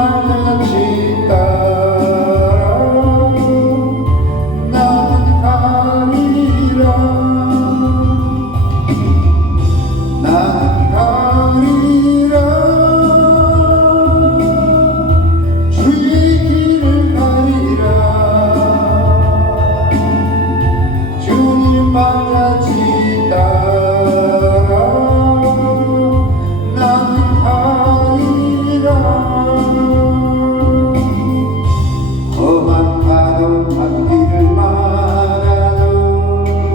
주님만을 따라 나는 가리라. 나는 가리라. 주의 길을 가리라. 주님만 같이 따라 나는 가리라. 험한 파도 앞길을 막아도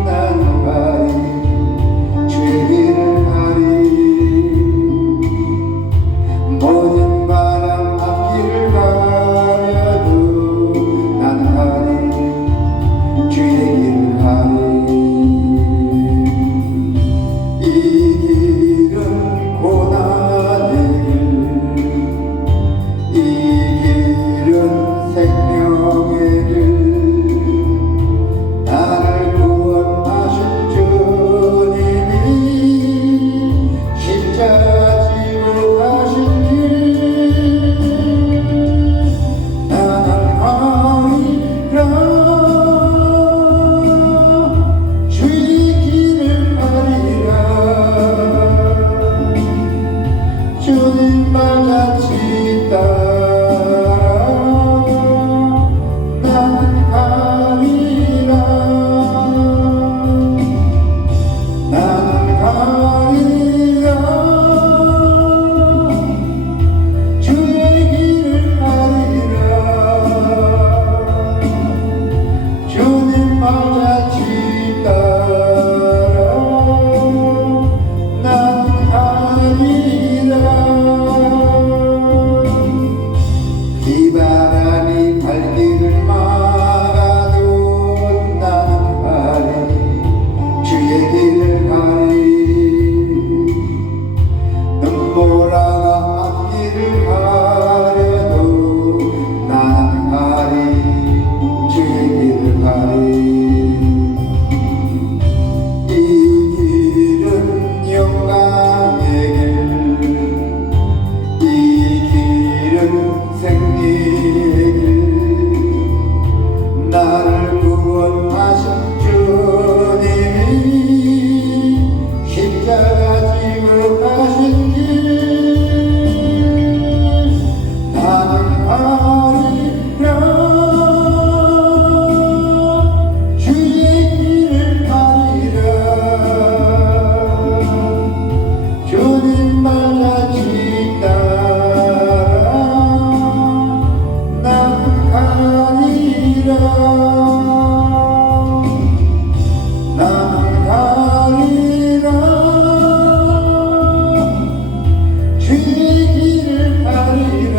나는 가리. 주의 길을 가리. 모든 바람 앞길을 가려도 나는 가리. 주의 길을 가리. 이 길은 고난의 길, 이 길은 생명의 길. 나를 구원하신 주님이 십자가 지고 가신 길. 나는 가리라. 주의 길을 가리라. 주님 발같이 따라 나는 가리라. 나는 가리라. 주의 길을 가리라. 주님 발같이 따라 나는 가리라. 비바람이 발길을 막아도 나는 가리. 주의 길을 가리. 눈보라가 앞길을 가려도 나는 가리. 주의 길을 가리. 이 길은 영광의 길, 이 길은 생리의 길. 나를 구원하신 주님이 십자가 지고 가신 길. 나는 가리라. 주의 길을 가리라. 주님 발같이 따라 나는 가리라. 나는 가리라. 주의 길을 가리라.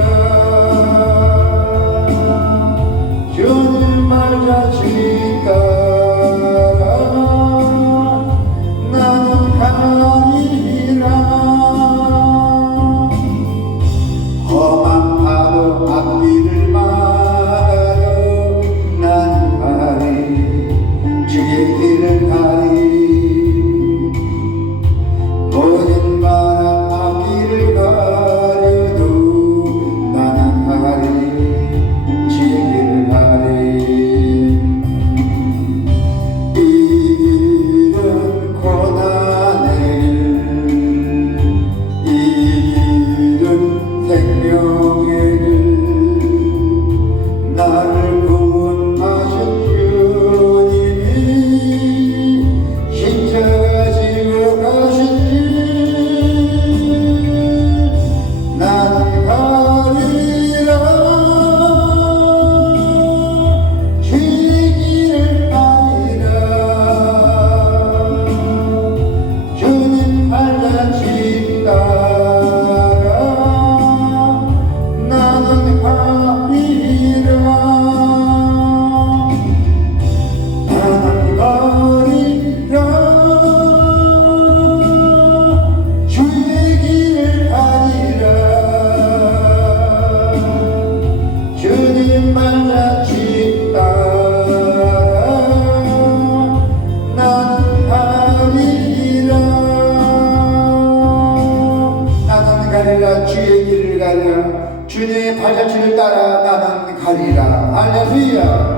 주의 발자취를 따라 나는 가리라. 할렐루야.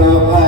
영원히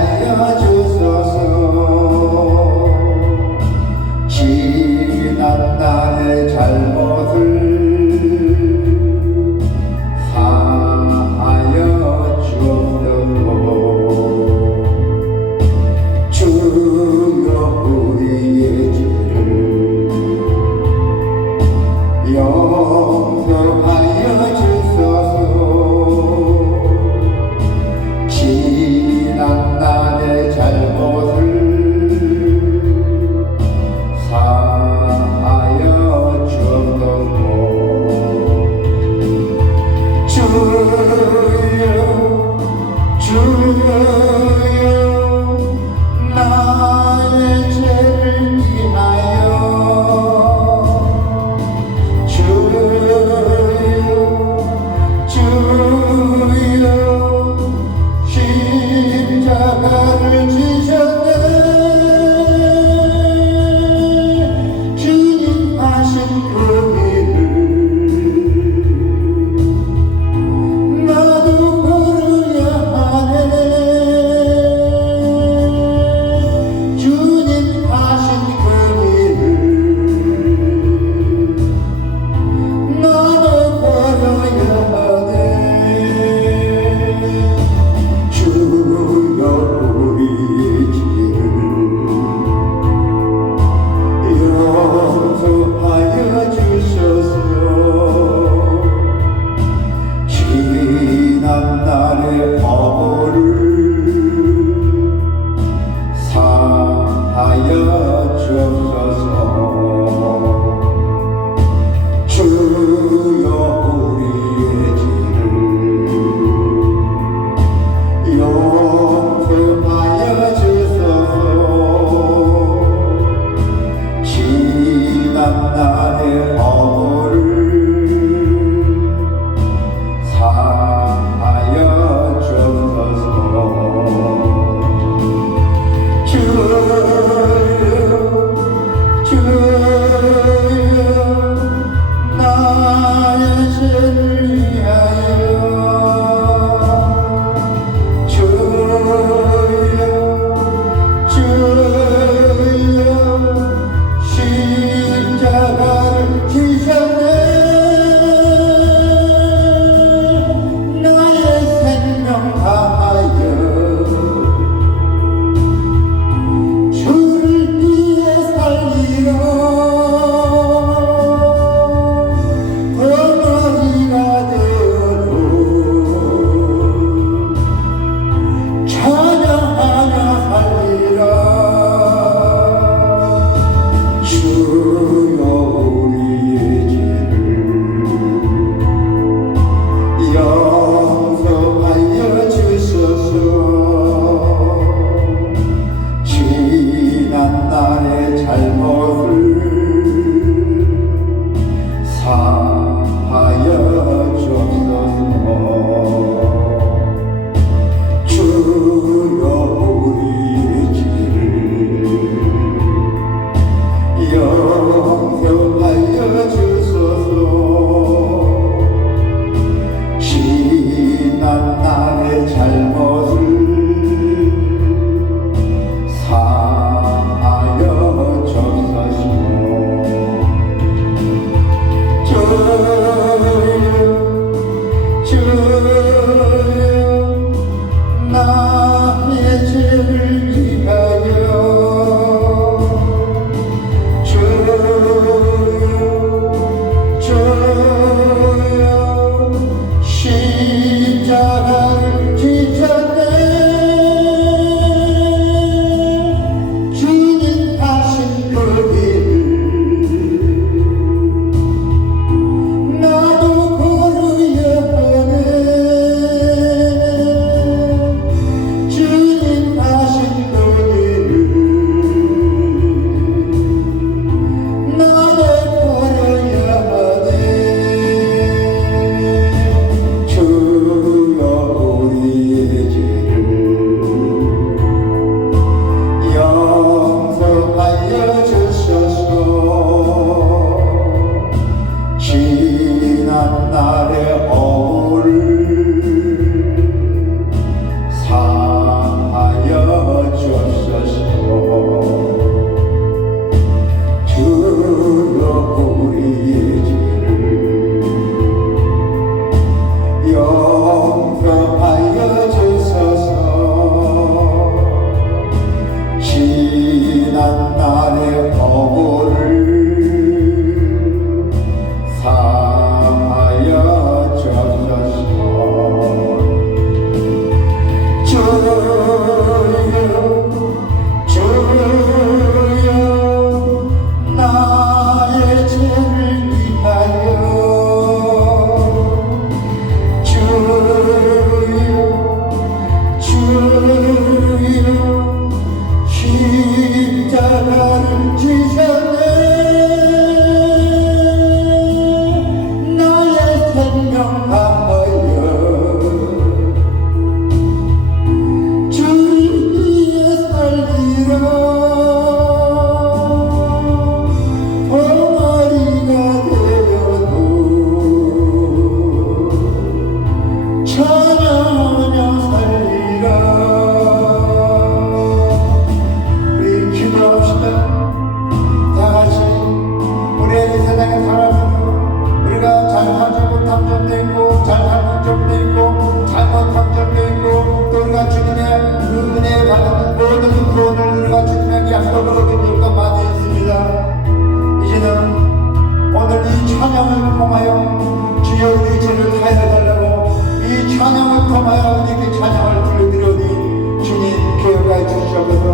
아버지께 찬양을 불러드리오니 주님 기억하여 주시옵소서.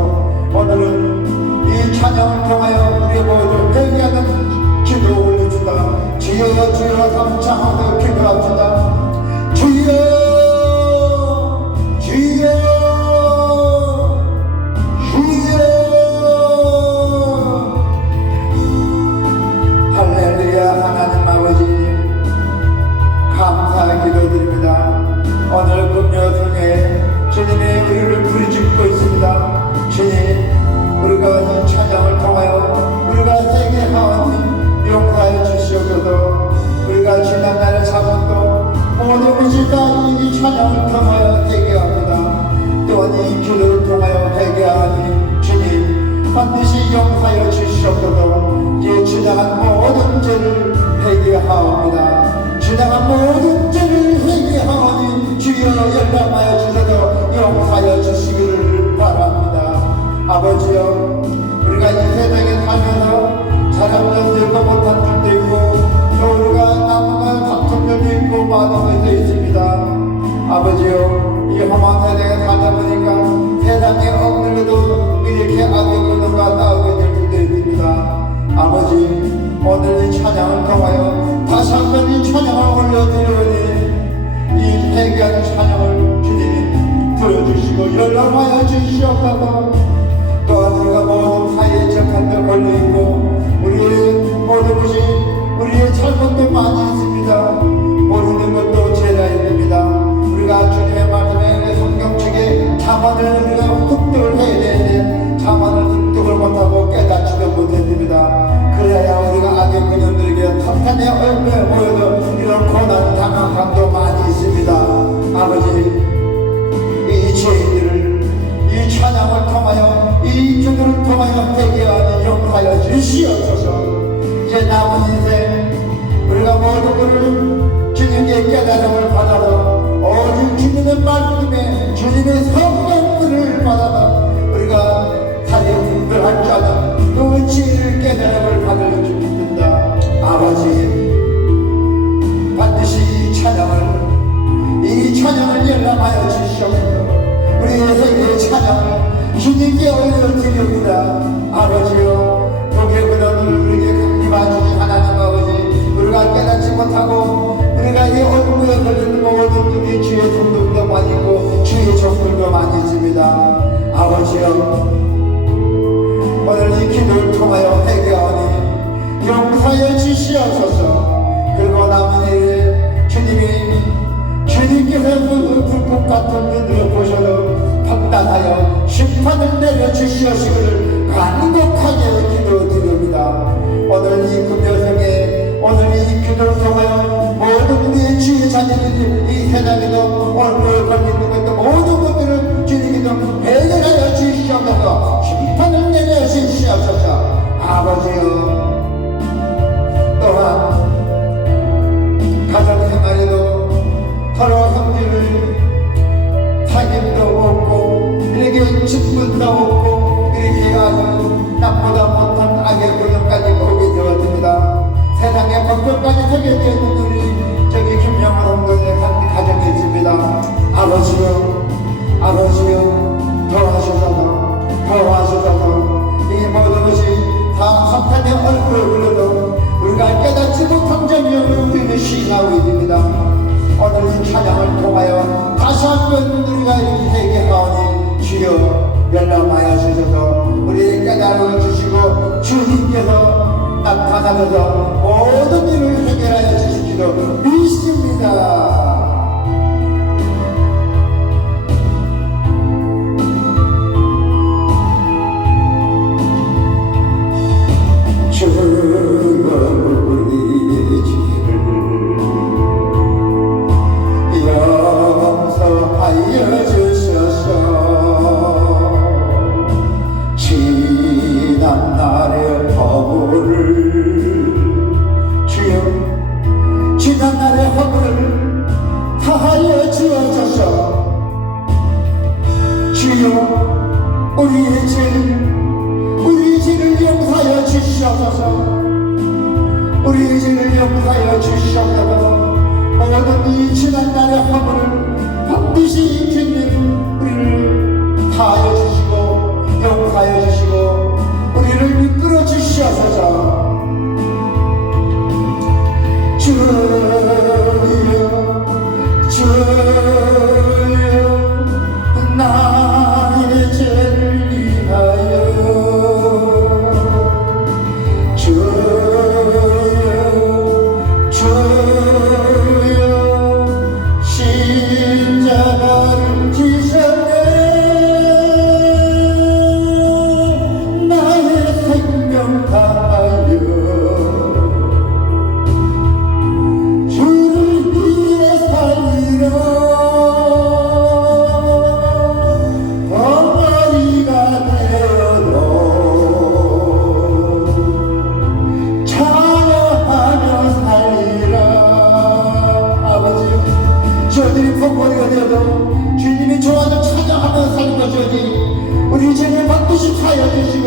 오늘은 이 찬양을 통하여 우리의 모두 회개하는 기도 올려주다. 주여 주여 삼창하며 기도합시다. 주여 주여 주여. 할렐루야. 하나님 아버지 감사의 기도드립니다. 오늘 금요일에 주님의 우리를 부르짖고 있습니다. 주님, 우리가 이 찬양을 통하여 우리가 회개하오니 용서하여 주시옵소서. 우리가 지난날의 잘못도 모든 것이 다 이 찬양을 통하여 회개합니다. 또한 이 기도를 통하여 회개하니 주님 반드시 용서하여 주시옵소서. 이 지나간 모든 죄를 회개하옵니다. 지나간 모든 죄를 회개하오니 주여 열람하여 주셔서 용서하여 주시기를 바랍니다. 아버지여, 우리가 이 세상에 살면서 잘한 점도 있고 못한 점도 있고 또 우리가 남과 다툰 점도 있고 많은 것도 있습니다. 아버지여, 이 험한 세상에 살다 보니까 세상에 억눌려도 이렇게 악의 근원과 싸우게 될 수도 있습니다. 아버지, 오늘 이 찬양을 통하여 다시 한번 이 찬양을 올려드리오니 이 회개하는 찬양을 주님이 들어주시고 열람하여 주시옵소서. 또한 우리가 모든 사이에 적한데 걸려있고 우리의 모든 것이 우리의 잘못도 많이 있습니다. 모르는 것도 죄라입니다. 우리가 주님의 말씀에 성경책에 잠언을 우리가 습득을 해야 되는데 잠언을 습득을 못하고 깨닫지도 못했습니다. 그래야 우리가 악의 근원들에게 사탄의 얼굴에 모여서 이런 고난 당황함도 많이 있습니다. 아버지, 이 죄인들을 이 찬양을 통하여 이 기도를 통하여 회개하니 용서하여 주시옵소서. 이제 남은 인생 우리가 모든 것을 주님께 깨달음을 받아서 오직 주님의 말씀에 주님의 성령을 받아서 우리가 살에 분별할 줄 아는 그 지혜를 깨달음을 받을 줄 믿는다. 아버지, 반드시 이 찬양을 열람하여 주시옵소서. 우리의 세계의 찬양을 주님께 올려드립니다. 아버지요, 독의 근원을 우리에게 강림하여 주신 하나님 아버지, 우리가 깨닫지 못하고 우리가 이 얼굴에 걸리는 모든 우리 주의 종들도 많이 있고 주의 종들도 많이 있습니다. 아버지요, 오늘 이 기도를 통하여 회개하니 용서하여 주시옵소서. 그리고 남은 일에 주님께서 그 불꽃 같은 눈으로 보셔도 판단하여 심판을 내려주시옵시기를 간곡하게 기도드립니다. 오늘 이 금요성에 오늘 이 기도를 통하여 모든 우리의 주의 자녀들이 이 세상에도 얼굴에 걸리는 것도 모든 것들을 주님께서 해결하여 주시옵소서. 심판을 내려주시옵소서. 아버지여, 또한 가정생활에도 서로 성질을 사귐도 없고 이렇게 친분도 없고 이렇게 아주 남보다 못한 악의 근원까지 오게 되었습니다. 세상의 법정까지 서게 되는 우리 저기 김영원 홍동의 한 가정이 있습니다. 아버지요 도와주셔서 이 모든 것이 다 사탄의 얼굴을 불러도 우리가 깨닫지 못한 점이 우리는 시인하고 있습니다. 오늘 이 찬양을 통하여 다시 한번 우리가 회개하오니 주여 열람하여 주셔서 우리에게 깨달음을 주시고 주님께서 나타나셔서 모든 일을 해결하여 주시기로 믿습니다. 지난날의 허물을 다하여 주옵소서. 주여, 우리의 죄를 용서하여 주시옵소서. 우리의 죄를 용서하여 주시옵소서. 모든 이 지난날의 허물을 반드시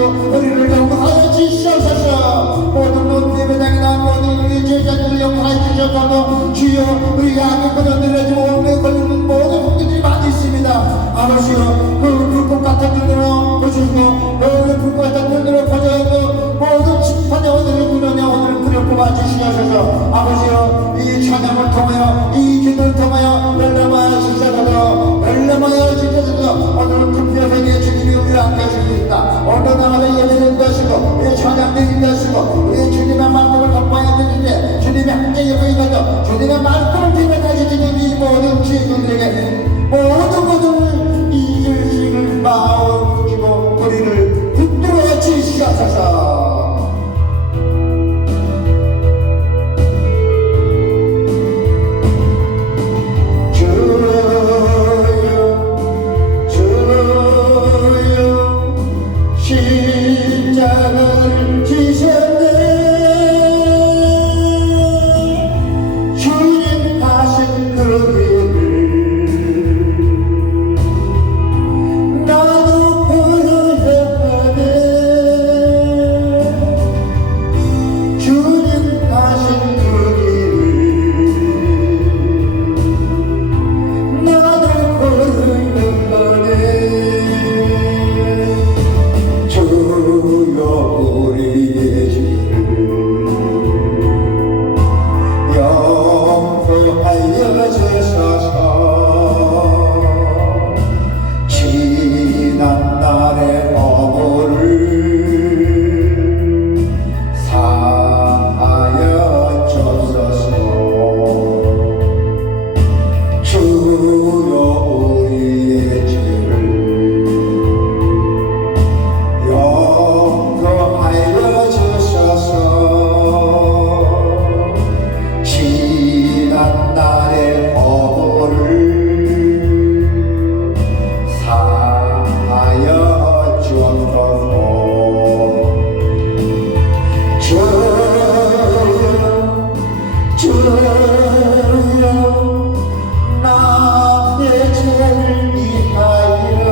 주시고 우리를 영화하여 주시옵소서. 모든 논리에 당이나 모든 우리 제자들을 영화하여 주셔서 주여 우리가 악의 권한들에 오음에 걸리는 모든 형제들이 많이 있습니다. 아버지여 그 불꽃 같은 눈으로 보시고 그 불꽃 같은 눈으로 보셔서 모든 심판의 오늘을 구원의 오늘을 그려 뽑아주시옵소서. 아버지여 이 찬양을 통하여 이 기도를 통하여 열람하여 주셔서 열람하여 주셔서 오늘 금요일에 주님이 우리를 함께 해주십니다. 오늘 나라의 예배를 것이고 우리의 찬양을 것이고 우리의 주님의 말씀을 확보해야 되는데 주님이 함께 여기서 주님의 말씀을 들어가지 주님이 모든 죄인들에게 모든 이길 수 있는 마음을 주시고 우리를 붙들어 주시옵소서. 십자가를 지셨네. 주님 하신 그 길을 나도 걸어야 하네. 주님 하신 그 길을 나도 걸어야 하네. 우리의 죄를 용서하여 주소서. 지난 날의 허물을 사하여 주소서. 주여 우리의 죄를 용서하여 주소서. 지난 날의 허물을 사하여 주소서. 주여 나의 죄를 위하여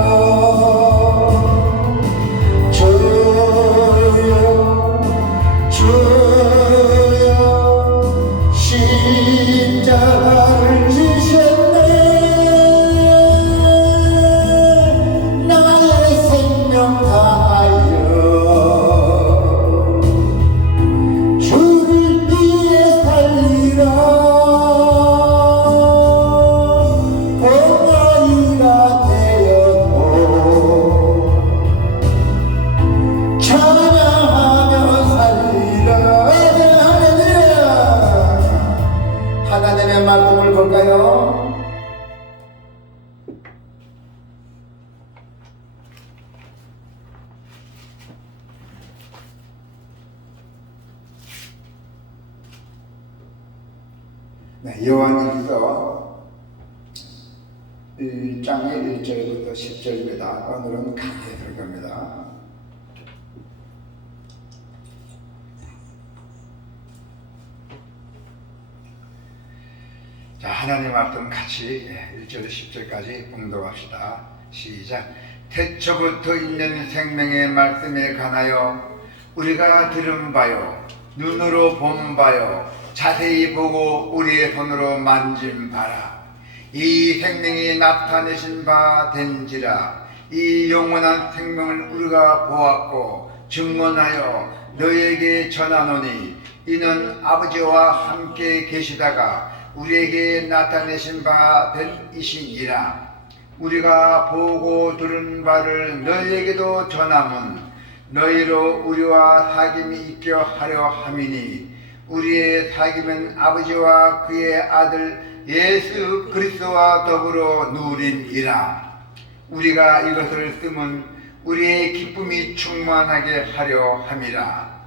주여 십자가를 지셨네. 나의 생명 다하여 주를 위해 살리라. 나이가 되어도 찬양하며 살리라. 하나님의 말씀을 볼까요? 네, 요한일서 1장의 1절부터 10절입니다. 오늘은 강의에 들어갑니다. 자, 하나님 말씀 같이 1절 10절까지 봉독합시다. 시작. 태초부터 있는 생명의 말씀에 관하여 우리가 들은 바요 눈으로 본 바요 자세히 보고 우리의 손으로 만진 바라. 이 생명이 나타내신 바 된지라. 이 영원한 생명을 우리가 보았고 증언하여 너희에게 전하노니 이는 아버지와 함께 계시다가 우리에게 나타내신 바 된 이시니라. 우리가 보고 들은 바를 너희에게도 전함은 너희로 우리와 사귐이 있게 하려 함이니 우리의 사귐은 아버지와 그의 아들 예수 그리스도와 더불어 누리니라. 우리가 이것을 쓰면 우리의 기쁨이 충만하게 하려 함이라.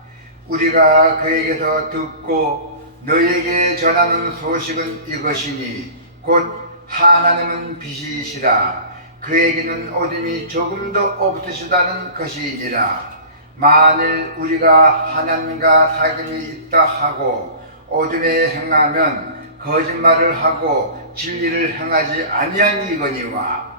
우리가 그에게서 듣고 너희에게 전하는 소식은 이것이니 곧 하나님은 빛이시라. 그에게는 어둠이 조금도 없으시다는 것이니라. 만일 우리가 하나님과 사귐이 있다 하고 어둠에 행하면 거짓말을 하고 진리를 행하지 아니하니거니와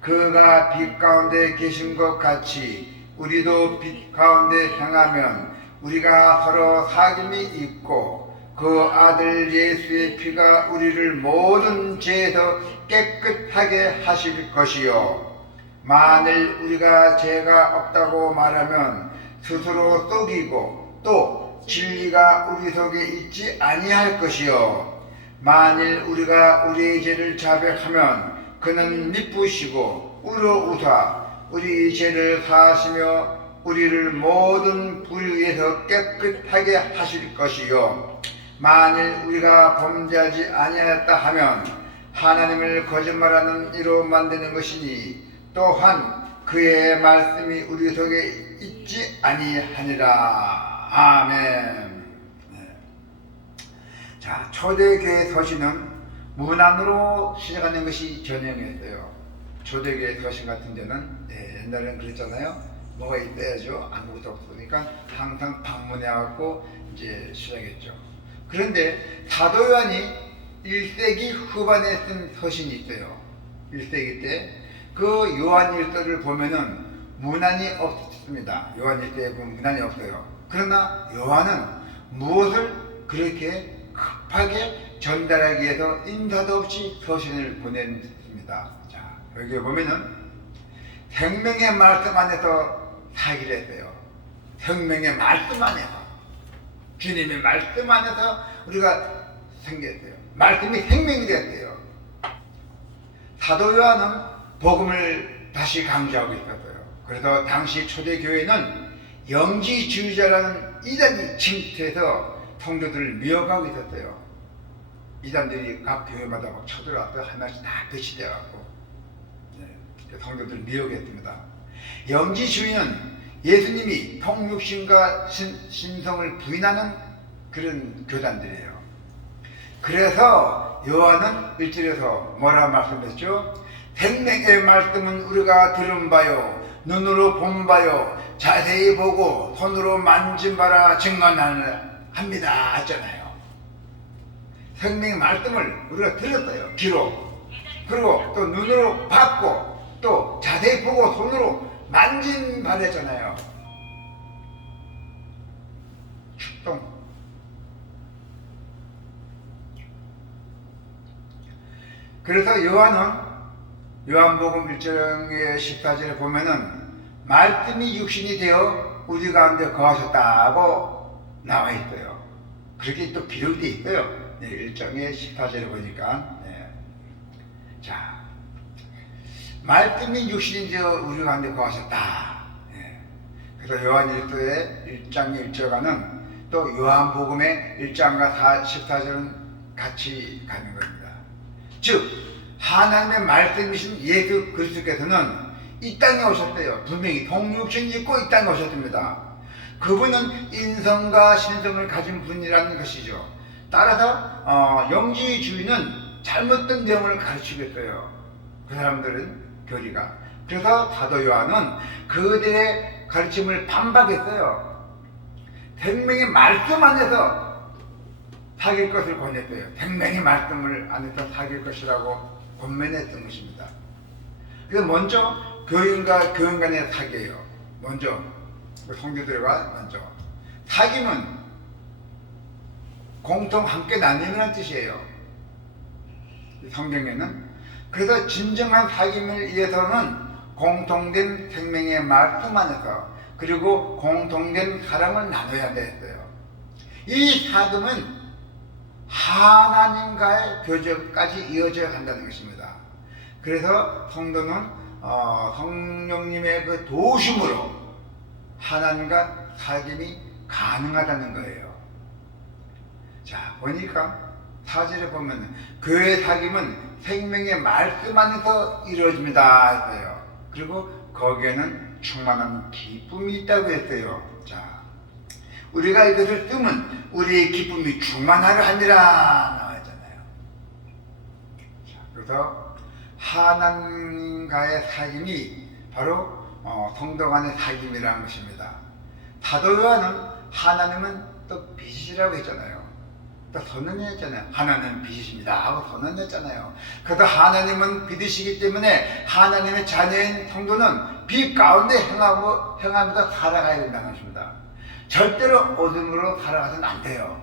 그가 빛 가운데 계신 것 같이 우리도 빛 가운데 행하면 우리가 서로 사귐이 있고 그 아들 예수의 피가 우리를 모든 죄에서 깨끗하게 하실 것이요 만일 우리가 죄가 없다고 말하면 스스로 속이고 또 진리가 우리 속에 있지 아니할 것이요 만일 우리가 우리의 죄를 자백하면 그는 미쁘시고 우러우사 우리 죄를 사하시며 우리를 모든 불의에서 깨끗하게 하실 것이요 만일 우리가 범죄하지 아니하였다 하면 하나님을 거짓말하는 이로 만드는 것이니 또한 그의 말씀이 우리 속에 있지 아니하니라. 아멘. 자, 초대교회 서신은 문안으로 시작하는 것이 전형이었어요. 초대교회 서신 같은 데는 옛날에는 그랬잖아요. 뭐가 있어야죠. 아무것도 없으니까 항상 방문해갖고 이제 시작했죠. 그런데 사도 요한이 1세기 후반에 쓴 서신이 있어요. 1세기 때 그 요한일서를 보면은 문안이 없습니다. 요한일서에 보면 문안이 없어요. 그러나 요한은 무엇을 그렇게 급하게 전달하기 위해서 인사도 없이 서신을 보냈습니다. 자, 여기 보면은 생명의 말씀 안에서 살기를 했어요. 생명의 말씀 안에서, 주님의 말씀 안에서 우리가 생겼어요. 말씀이 생명이 됐어요. 사도 요한은 복음을 다시 강조하고 있었어요. 그래서 당시 초대교회는 영지주의자라는 이단이 침투해서 성도들을 미혹하고 있었어요. 이단들이 각 교회마다 막 쳐들어와서 한 명씩 다 배치되어갖고 성도들을 미혹했습니다. 영지주의는 예수님이 통육신과 신성을 부인하는 그런 교단들이에요. 그래서 요한은 1절에서 뭐라 말씀했죠? 생명의 말씀은 우리가 들은 바요 눈으로 본 바요 자세히 보고 손으로 만진 바라 증언합니다 했잖아요. 생명의 말씀을 우리가 들었어요. 귀로. 그리고 또 눈으로 봤고 또 자세히 보고 손으로 만진 바랬잖아요. 축동. 그래서 요한복음 1장의 14절에 보면은 말씀이 육신이 되어 우리 가운데 거하셨다고 나와 있어요. 그렇게 또 기록되어 있어요. 1장의 14절에 보니까. 자, 말씀이 육신이 되어 우리 가운데 거하셨다. 그래서 요한일서의 1장 1절과는 또 요한복음의 1장과 14절은 같이 가는 겁니다. 즉 하나님의 말씀이신 예수 그리스도께서는 이 땅에 오셨대요. 분명히 통육신 입고 이 땅에 오셨습니다. 그분은 인성과 신성을 가진 분이라는 것이죠. 따라서 영지주의는 잘못된 내용을 가르치고 있어요. 그 사람들은 교리가. 그래서 사도 요한은 그들의 가르침을 반박했어요. 생명의 말씀 안에서 사귈 것을 권했어요. 생명의 말씀을 안에서 사귈 것이라고 권면했던 것입니다. 그래서 먼저 교인과 교인 간의 사귀어요. 먼저 성도들과 먼저 사귐은 공통 함께 나누는 뜻이에요. 성경에는. 그래서 진정한 사귐을 위해서는 공통된 생명의 말씀 안에서 그리고 공통된 사랑을 나눠야 됐어요. 이 사귐은 하나님과의 교제까지 이어져야 한다는 것입니다. 그래서 성도는 성령님의 그 도우심으로 하나님과 사귐이 가능하다는 거예요. 자, 보니까 4절에 보면 교회 사귐은 생명의 말씀 안에서 이루어집니다 했어요. 그리고 거기에는 충만한 기쁨이 있다고 했어요. 자, 우리가 이것을 쓰면 우리의 기쁨이 충만하려 함이라 나와있잖아요. 그래서 하나님과의 사귐이 바로 성도 간의 사귐이라는 것입니다. 사도 요한은 하나님은 또 빛이라고 했잖아요. 또 선언했잖아요. 하나님은 빛이십니다 하고 선언했잖아요. 그래서 하나님은 빛이시기 때문에 하나님의 자녀인 성도는 빛 가운데 행하면서 살아가야 된다는 것입니다. 절대로 어둠으로 살아가서는 안 돼요.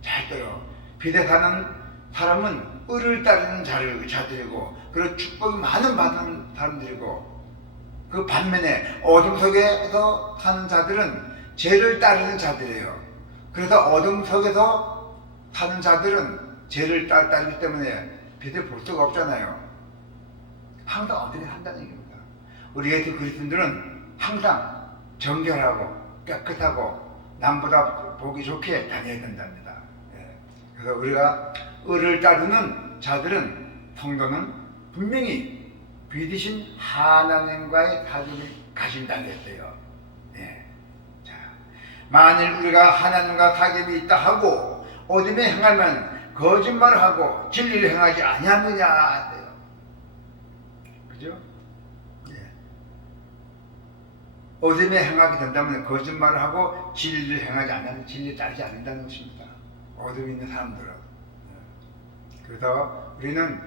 절대로. 빛에 사는 사람은 의를 따르는 자들이고, 그리고 축복이 많은 받는 사람들이고, 그 반면에 어둠 속에서 사는 자들은 죄를 따르는 자들이에요. 그래서 어둠 속에서 사는 자들은 죄를 따르기 때문에 빛을 볼 수가 없잖아요. 항상 어떻게 산다는 얘기입니다. 우리 예수 그리스도인들은 항상 정결하고 깨끗하고 남보다 보기 좋게 다녀야 된답니다. 그래서 우리가 의를 따르는 자들은, 성도는 분명히 빛이신 하나님과의 사귐을 가진다고 했어요. 자, 만일 우리가 하나님과 사귐이 있다 하고 어둠에 행하면 거짓말을 하고 진리를 행하지 아니하느냐. 그죠? 어둠에 행하게 된다면 거짓말을 하고 진리를 행하지 않으면 진리를 따르지 않는다는 것입니다. 어둠에 있는 사람들은. 그래서 우리는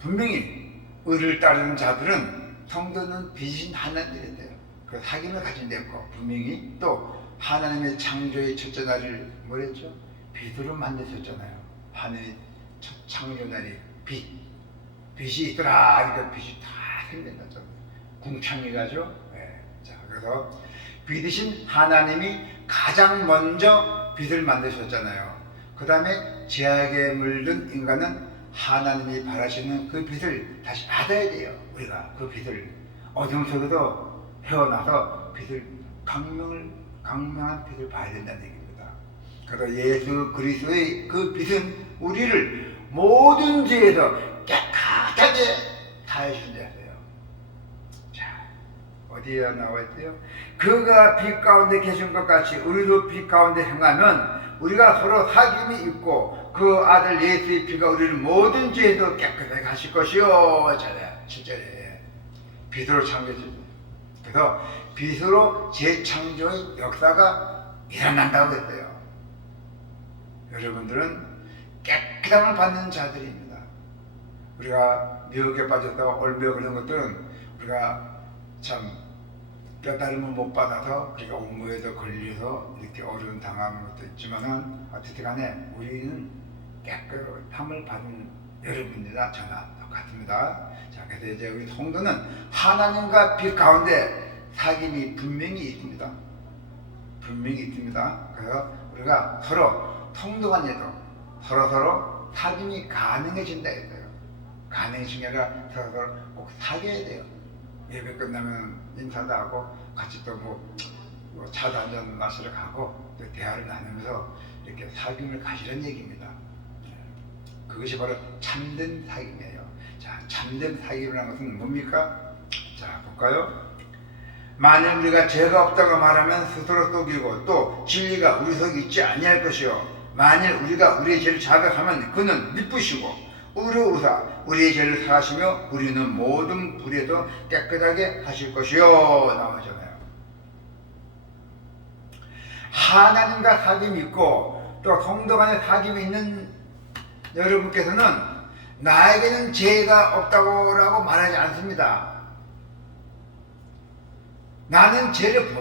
분명히 의를 따르는 자들은, 성도는 빛이신 하나님이 돼요. 그 사귐을 가진 데 있고, 분명히 또 하나님의 창조의 첫째 날을 뭐랬죠? 빛으로 만드셨잖아요. 하늘의 첫 창조 날이 빛이 있더라. 그러니까 빛이 다 생긴다죠. 궁창이가죠. 자, 그래서 빛이신 하나님이 가장 먼저 빛을 만드셨잖아요. 그 다음에 죄악에 물든 인간은 하나님이 바라시는 그 빛을 다시 받아야 돼요. 우리가 그 빛을 어둠 속에서 태어나서 빛을 강명한 빛을 봐야 된다는 얘기입니다. 그래서 예수 그리스도의 그 빛은 우리를 모든 죄에서 깨끗하게 사해주신다 했어요. 자, 어디에 나와 있어요? 그가 빛 가운데 계신 것 같이 우리도 빛 가운데 행하면 우리가 서로 사귐이 있고 그 아들 예수의 피가 우리를 모든 죄에서 깨끗하게 하실 것이요. 잖아요. 7절에 빛으로 창조했습니다. 그래서 빛으로 재창조의 역사가 일어난다고 했어요. 여러분들은 깨끗함을 받는 자들입니다. 우리가 미혹에 빠져서 얼며 그런 것들은 우리가 참 깨달음을 못 받아서 우리가 옥무에도 걸려서 이렇게 어려운 당하는 것도 있지만은 어쨌든 간에 우리는 깨끗함을 받은 여러분이나 저나 똑같습니다. 자, 그래서 이제 우리 성도는 하나님과 빛 가운데 사귐이 분명히 있습니다. 분명히 있습니다. 그래서 우리가 서로 성도 간에도 서로 사귐이 가능해진다 했어요. 가능해진 게 아니라 서로 꼭 사귀어야 돼요. 예배 끝나면 인사도 하고 같이 또 뭐 차도 한잔 마시러 가고 또 대화를 나누면서 이렇게 사귐을 가지란 얘기입니다. 그것이 바로 참된 사귐이에요. 자, 참된 사귐이라는 것은 뭡니까? 자, 볼까요? 만일 우리가 죄가 없다고 말하면 스스로 속이고 또 진리가 우리 속에 있지 아니할 것이요. 만일 우리가 우리의 죄를 자백하면 그는 미쁘시고 의로우사 우리의 죄를 사하시며 우리는 모든 불에도 깨끗하게 하실 것이요. 나오잖아요. 하나님과 사귐이 있고 또 성도 간에 사귐이 있는 여러분께서는 나에게는 죄가 없다고 라고 말하지 않습니다. 나는 죄를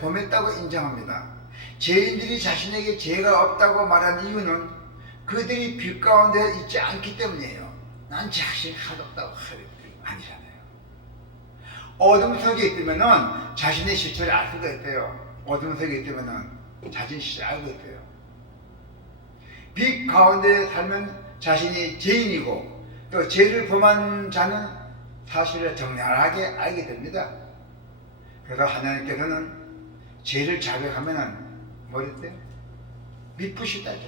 범했다고 인정합니다. 죄인들이 자신에게 죄가 없다고 말하는 이유는 그들이 빛 가운데 있지 않기 때문이에요. 난 자신이 하나도 없다고 하는 분이 아니잖아요. 어둠 속에 있으면 자신의 실체를 알 수가 있어요. 어둠 속에 있으면 자신의 실체를 알고 있어요. 빛 가운데 살면 자신이 죄인이고 또 죄를 범한 자는 사실을 적나라하게 알게 됩니다. 그래서 하나님께서는 죄를 자백하면은 뭐랬대요? 미쁘시다죠.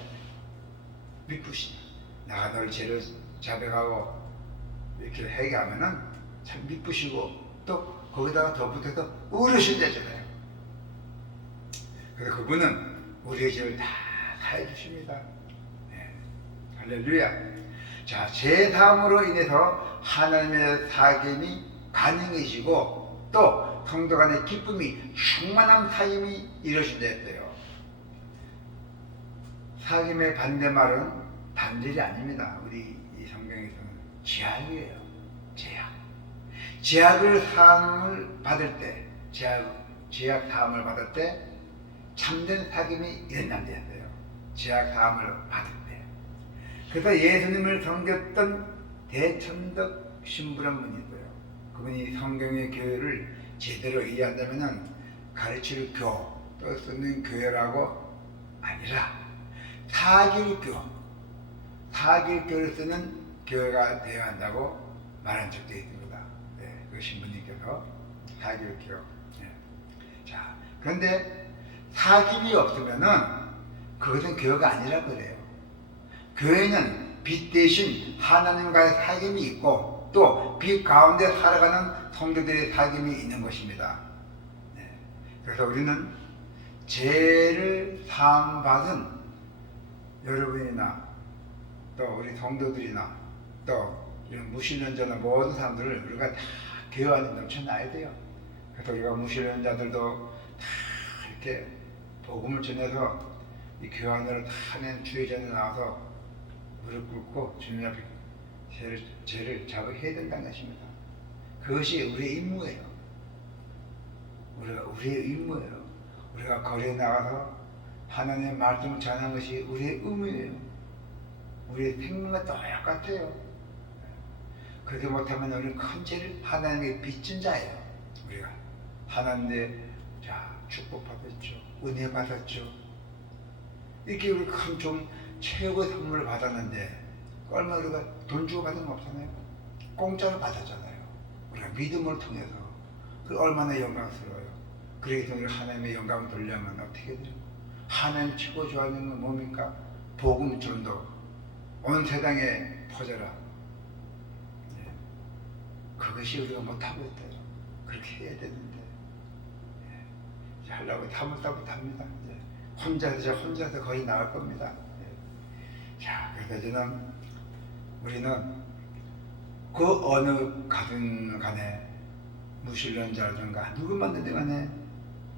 미쁘시다. 내가 널 죄를 자백하고 이렇게 회개하면은 참 미쁘시고 또 거기다가 덧붙여서 의로신다잖아요. 그래서 그분은 우리의 죄를 다 사해 주십니다. 네. 할렐루야. 자, 죄 사함으로 인해서 하나님의 사귐이 가능해지고 또 성도 간의 기쁨이 충만한 사귐이 이루어진다 했어요. 사귐의 반대말은 단절이 아닙니다. 우리 이 성경에서는 죄악이에요. 죄악. 제약을 사함을 받을 때, 제약 사함을 받을 때 참된 사귐이 일어난대야 돼요. 제약 사함을 받을 때. 그래서 예수님을 섬겼던 대천덕 신부란 분이 있어요. 그분이 성경의 교회를 제대로 이해한다면은 가르칠 교, 또 쓰는 교회라고 아니라 사길교를 쓰는 교회가 되어야 한다고 말한 적도 있습니다. 네, 그 신부님께서 사길교. 네. 자, 그런데 사길이 없으면은 그것은 교회가 아니라 그래요. 교회는 빛 대신 하나님과의 사귐이 있고 또 빛 가운데 살아가는 성도들의 사귐이 있는 것입니다. 네. 그래서 우리는 죄를 사함받은 여러분이나 또 우리 성도들이나 또 이런 무신론자나 모든 사람들을 우리가 다 교회 안에 넘쳐나야 돼요. 그래서 우리가 무신론자들도 다 이렇게 복음을 전해서 이 교회 안으로 다 하는 주의전에 나와서 무릎 꿇고 주님 앞에 죄를 자복해야 된다는 것입니다. 그것이 우리의 임무예요. 우리의 임무예요. 우리가 거리에 나가서 하나님의 말씀을 전하는 것이 우리의 의무예요. 우리의 생명과 똑같아요. 그렇게 못하면 우리는 큰 죄를 하나님께 빚진 자예요. 우리가 하나님의 축복받았죠. 은혜 받았죠. 이렇게 우리 큰 좀 최고의 선물을 받았는데 얼마 우리가 돈 주고 받은 거 없잖아요. 공짜로 받았잖아요. 우리가 믿음을 통해서 그 얼마나 영광스러워요. 그래서 우리 하나님의 영광을 돌려면 어떻게 돼요? 하나님 최고 좋아하는 건 뭡니까? 복음 전도 온 세상에 퍼져라. 네. 그것이 우리가 못하고 있대요. 그렇게 해야 되는데 하려고 타무타무합니다. 혼자서 거의 나올 겁니다. 자, 그래서 우리는 그 어느 가든 간에 무신론자라든가 누구 만나든 간에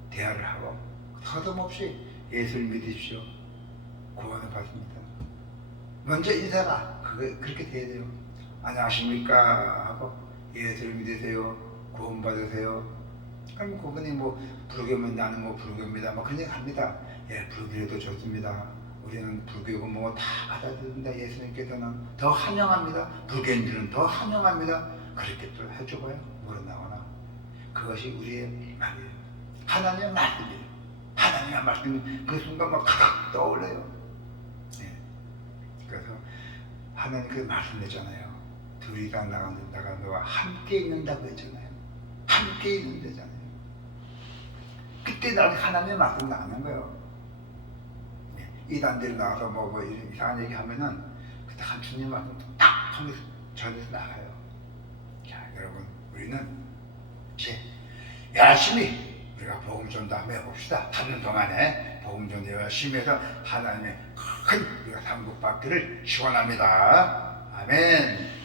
대화를 하고 서슴없이 예수를 믿으십시오. 구원을 받습니다. 먼저 인사가 그렇게 돼야 돼요. 안녕하십니까 하고 예수를 믿으세요. 구원 받으세요. 그럼 그분이 불교면 나는 불교입니다. 그런 얘기 합니다. 예, 불교도 좋습니다. 우리는 불교고 다 받아들인다. 예수님께서는 더 환영합니다. 불교인들은 더 환영합니다. 그렇게 또 해줘봐요. 뭐로 나오나. 그것이 우리의 말이에요. 하나님의 말씀이에요. 하나님의 말씀이 그 순간 칵 떠올라요. 예. 그래서 하나님 그 말씀이잖아요. 둘이 다 나가는 거와 함께 있는다고 했잖아요. 함께 있는 데잖아요. 그때 나는 하나님의 말씀 나가는 거예요. 이단들이 나와서 이상한 얘기 하면은 그때 한 주님 말씀 딱 전해서 나가요. 자, 여러분, 우리는 이제 열심히 우리가 복음 전도 한번 해봅시다. 3년 동안에 복음 전도 열심히 해서 하나님의 큰 우리가 상급 받기를 축원합니다. 아멘.